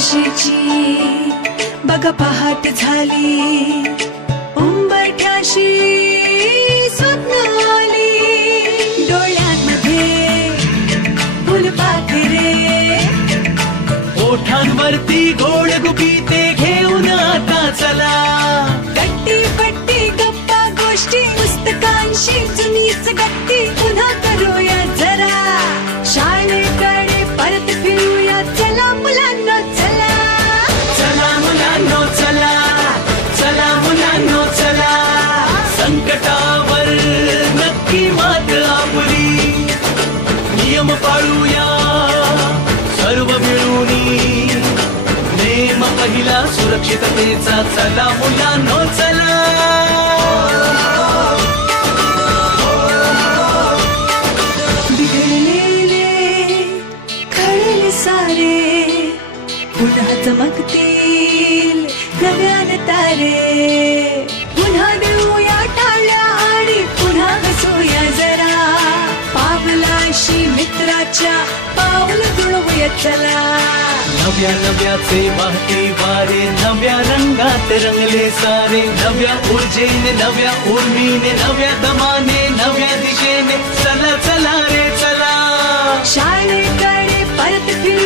आशेची बघ पहाट झाली, उंबरठ्याशी स्वप्न आली, डोळ्यांमध्ये फुलपाखरे, ओठांवरती गोड गुपिते घेऊन आता चला, गट्टी पट्टी गप्पा गोष्टी पुस्तकांशी जुनीच गट्टी पुन्हा करूया जरा, शाळेकडे परत फिरूया चला मुलांना चला, चला मुलांनो चला, चला मुलांनो चला, संकटावर नक्की मात आपली, नियम पाळूया सर्व मिळूनी, नेम पहिला सुरक्षिततेचा, चला मुलांनो चला. बिघडलेले खळले सारे पुन्हा चमकतील नव्याने तारे, पुन्हा देऊया टाळ्या आणि पुन्हा हसूया जरा, पावलाशी मित्राच्या पाऊल जुळवूया चला, नव्या नव्याचे वाहते वारे, नव्या रंगात रंगले सारे, नव्या ऊर्जेने नव्या उर्मीने, नव्या दमाने नव्या दिशेने, चला चला रे चला, शाळेकडे परत फिरू